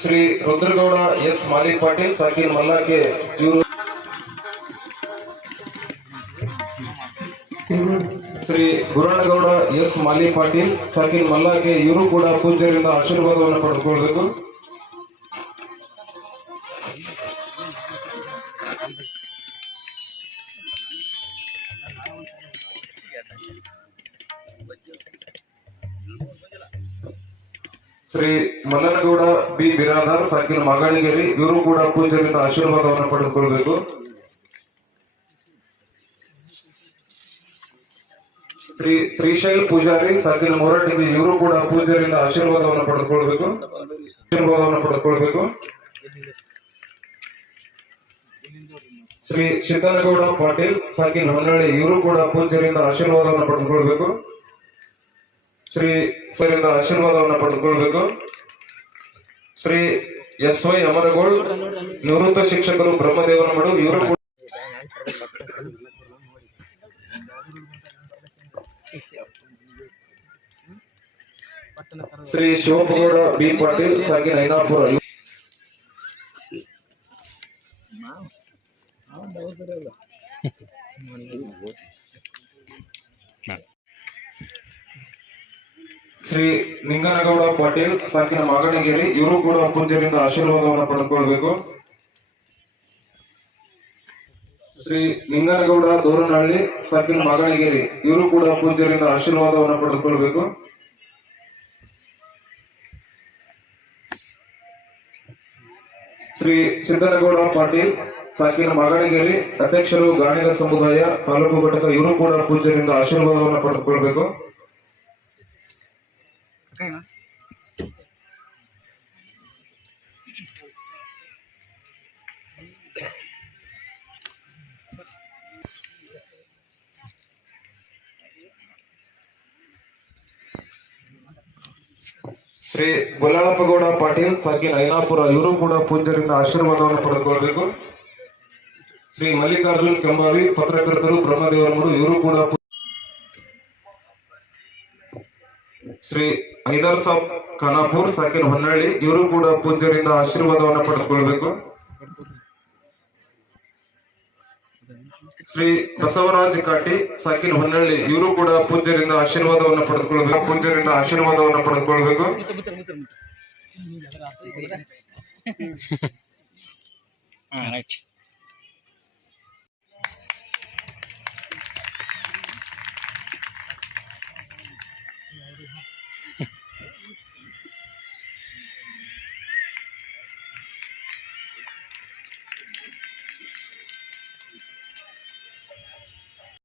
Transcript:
Shri Rudragouda S Mali Patil ಸಾಕಿನ್ ಮಲ್ಲಾಕೆ ಇವರು. Shri Gurannagouda S Mali Patil ಸಾಕಿನ್ ಮಲ್ಲಾಕೆ ಇವರು ಕೂಡ ಪೂಜ್ಯರಿಂದ ಆಶೀರ್ವಾದವನ್ನು ಪಡೆದುಕೊಳ್ಬೇಕು ಶ್ರೀ ಮಲ್ಲನಗೌಡ ಬಿ. ಬಿರಾದಾರ್ ಸಾಕಿನ ಮಾಗಾಣಿಗೇರಿ, ಇವರು ಕೂಡ ಪೂಜರಿಂದ ಆಶೀರ್ವಾದವನ್ನು ಪಡೆದುಕೊಳ್ಬೇಕು. ಶ್ರೀ ಶ್ರೀಶೈಲ್ ಪೂಜಾರಿ ಸಾಕಿನ ಮೊರಟಿಗೆ ಇವರು ಕೂಡ ಪೂಜರಿಂದ ಆಶೀರ್ವಾದವನ್ನು ಪಡೆದುಕೊಳ್ಬೇಕು. ಆಶೀರ್ವಾದವನ್ನು ಪಡೆದುಕೊಳ್ಬೇಕು. ಶ್ರೀ ಸಿದ್ದನಗೌಡ ಪಾಟೀಲ್ ಸಾಕಿನ ಹೊನ್ನಾಳಿ ಇವರು ಕೂಡ ಪೂಜರಿಂದ ಆಶೀರ್ವಾದವನ್ನು ಪಡೆದುಕೊಳ್ಬೇಕು. ಶ್ರೀ ಸರಿಂದ ಆಶೀರ್ವಾದವನ್ನು ಪಡೆದುಕೊಳ್ಬೇಕು. ಶ್ರೀ ಎಸ್ ವೈ ಅಮರಗೋಳ್ ನಿವೃತ್ತ ಶಿಕ್ಷಕರು ಬ್ರಹ್ಮದೇವನ ಮಡು ಇವರು ಕೂಡ ಶ್ರೀ ಶಿವಪಗೌಡ ಬಿ ಪಾಟೀಲ್, ಸಾಗಿ ಐನಾಪುರ ಶ್ರೀ ನಿಂಗನಗೌಡ ಪಾಟೀಲ್ ಸಾಕಿನ ಮಾಗಣಗಿರಿ ಇವರು ಕೂಡ ಪೂಜ್ಯರಿಂದ ಆಶೀರ್ವಾದವನ್ನು ಪಡೆದುಕೊಳ್ಬೇಕು. ಶ್ರೀ ನಿಂಗನಗೌಡ ದೋರನಹಳ್ಳಿ ಸಾಕಿನ ಮಾಗಣಗಿರಿ ಇವರು ಕೂಡ ಪೂಜ್ಯರಿಂದ ಆಶೀರ್ವಾದವನ್ನು ಪಡೆದುಕೊಳ್ಬೇಕು. ಶ್ರೀ ಸಿದ್ದನಗೌಡ ಪಾಟೀಲ್ ಸಾಕಿನ ಮಾಗಣಗಿರಿ ಅಧ್ಯಕ್ಷರು ಗಾಣಿಗ ಸಮುದಾಯ, ತಾಲೂಕು ಘಟಕ, ಇವರು ಕೂಡ ಪೂಜ್ಯರಿಂದ ಆಶೀರ್ವಾದವನ್ನು ಪಡೆದುಕೊಳ್ಬೇಕು. ಶ್ರೀ ಗೊಲ್ಲಾಳಪ್ಪಗೌಡ ಪಾಟೀಲ್, ಸಾಕಿ ಐನಾಪುರ ಇವರು ಕೂಡ ಪೂಜ್ಯರಿಂದ ಆಶೀರ್ವಾದವನ್ನು ಪಡೆದುಕೊಳ್ಬೇಕು ಶ್ರೀ ಮಲ್ಲಿಕಾರ್ಜುನ್ ಕೆಂಬಾವಿ, ಪತ್ರಕರ್ತರು ಬ್ರಹ್ಮದೇವರಮರು ಇವರು ಕೂಡ ಶ್ರೀ ಐದರ್ ಸಾಬ್ ಖಾನಾಪುರ್, ಸಾಕಿನ ಹೊನ್ನಳ್ಳಿ ಇವರು ಕೂಡ ಪೂಜ್ಯರಿಂದ ಆಶೀರ್ವಾದವನ್ನು ಪಡೆದುಕೊಳ್ಬೇಕು. ಶ್ರೀ ಬಸವರಾಜ್ ಕಾಟಿ, ಸಾಕಿನ ಹೊನ್ನಳ್ಳಿ ಇವರು ಕೂಡ ಪೂಜ್ಯರಿಂದ ಆಶೀರ್ವಾದವನ್ನು ಪಡೆದುಕೊಳ್ಬೇಕು, ಪೂಜ್ಯರಿಂದ ಆಶೀರ್ವಾದವನ್ನು ಪಡೆದುಕೊಳ್ಬೇಕು. ರೈಟ್